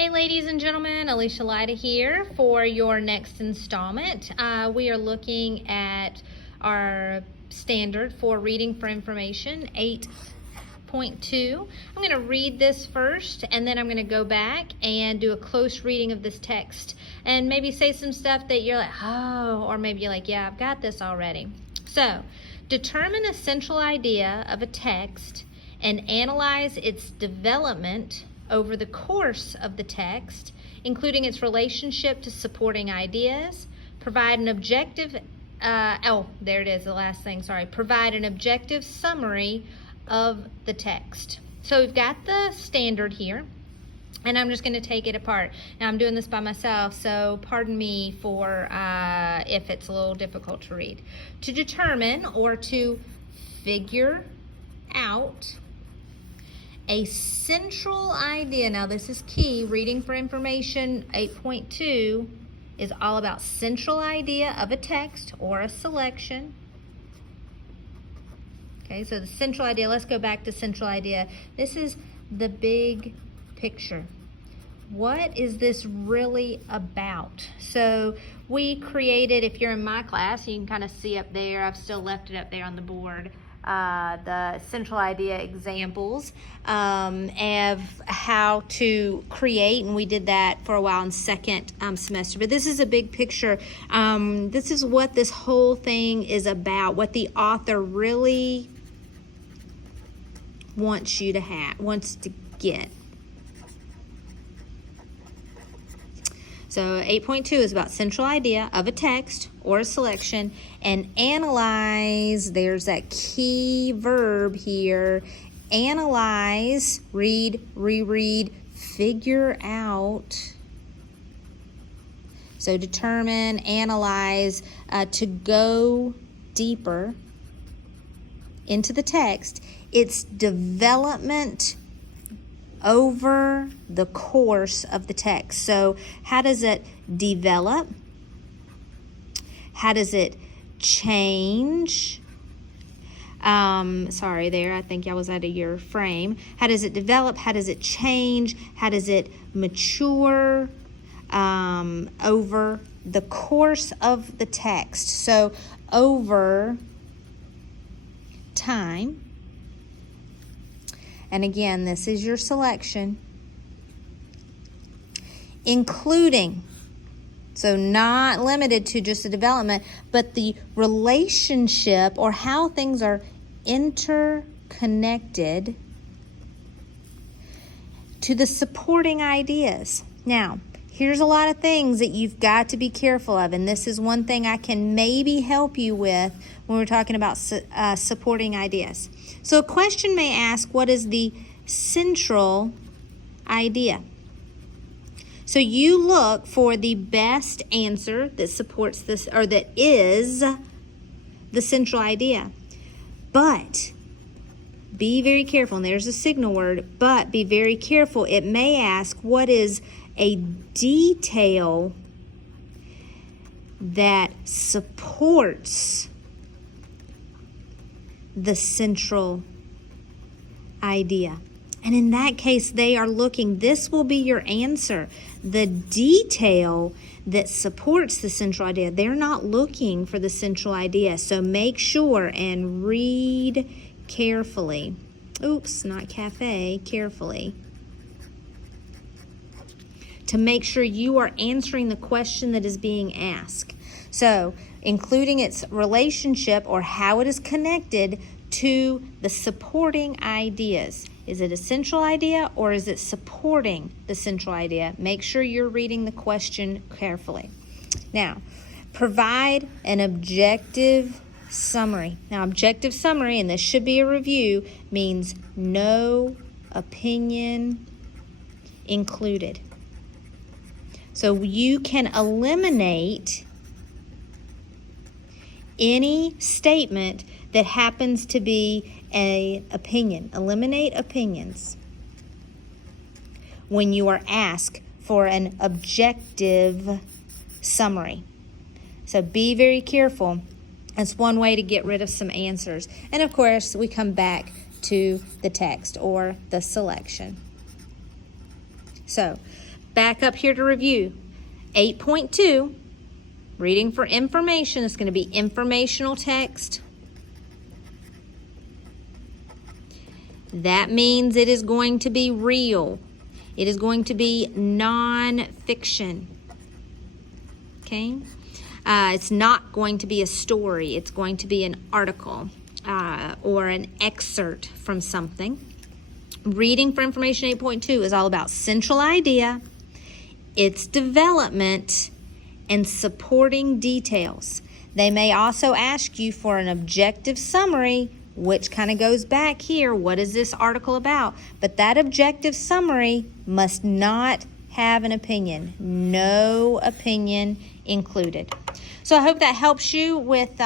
Hey ladies and gentlemen, Alicia Lyda here for your next installment. We are looking at our standard for reading for information 8.2. I'm going to read this first and then I'm going to go back and do a close reading of this text and maybe say some stuff that you're like, oh, or maybe you're like, yeah, I've got this already. So, determine a central idea of a text and analyze its development over the course of the text, including its relationship to supporting ideas. Provide an objective, there it is, the last thing, sorry. Provide an objective summary of the text. So we've got the standard here, and I'm just going to take it apart. Now I'm doing this by myself, so pardon me for if it's a little difficult to read. To determine or to figure out a central idea. Now this is key. Reading for information 8.2 is all about central idea of a text or a selection. Okay, so the central idea, let's go back to central idea. This is the big picture. What is this really about? So we created, if you're in my class, you can kind of see up there, I've still left it up there on the board, the central idea examples of how to create, and we did that for a while in second semester. But this is a big picture. This is what this whole thing is about, what the author really wants to get. So 8.2 is about central idea of a text or a selection, and analyze, there's that key verb here, analyze, read, reread, figure out. So determine, analyze, to go deeper into the text, its development over the course of the text. So how does it develop? How does it change? Sorry there, I think I was out of your frame. How does it develop? How does it change? How does it mature over the course of the text? So over time. And again, this is your selection, including, so not limited to just the development, but the relationship or how things are interconnected to the supporting ideas. Now, here's a lot of things that you've got to be careful of, and this is one thing I can maybe help you with when we're talking about supporting ideas. So a question may ask, what is the central idea? So you look for the best answer that supports this, or that is the central idea. But be very careful, and there's a signal word, but be very careful. It may ask, what is a detail that supports the central idea? And in that case, they are looking, this will be your answer. The detail that supports the central idea. They're not looking for the central idea. So make sure and read carefully. Oops, not cafe, carefully. To make sure you are answering the question that is being asked. So, including its relationship or how it is connected to the supporting ideas. Is it a central idea or is it supporting the central idea? Make sure you're reading the question carefully. Now, provide an objective summary. Now, objective summary, and this should be a review, means no opinion included. So you can eliminate any statement that happens to be an opinion. Eliminate opinions when you are asked for an objective summary. So be very careful. That's one way to get rid of some answers. And of course, we come back to the text or the selection. So back up here to review. 8.2, reading for information, is going to be informational text. That means it is going to be real. It is going to be non-fiction. Okay? It's not going to be a story. It's going to be an article or an excerpt from something. Reading for information 8.2 is all about central idea, its development, and supporting details. They may also ask you for an objective summary, which kind of goes back here. What is this article about? But that objective summary must not have an opinion. No opinion included. So I hope that helps you with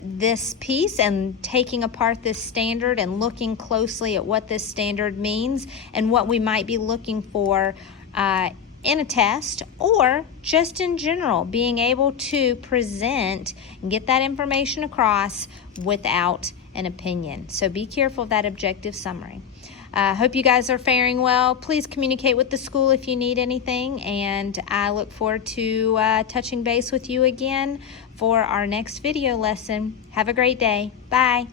this piece and taking apart this standard and looking closely at what this standard means and what we might be looking for in a test, or just in general, being able to present and get that information across without an opinion. So be careful of that objective summary. Hope you guys are faring well. Please communicate with the school if you need anything, and I look forward to touching base with you again for our next video lesson. Have a great day. Bye.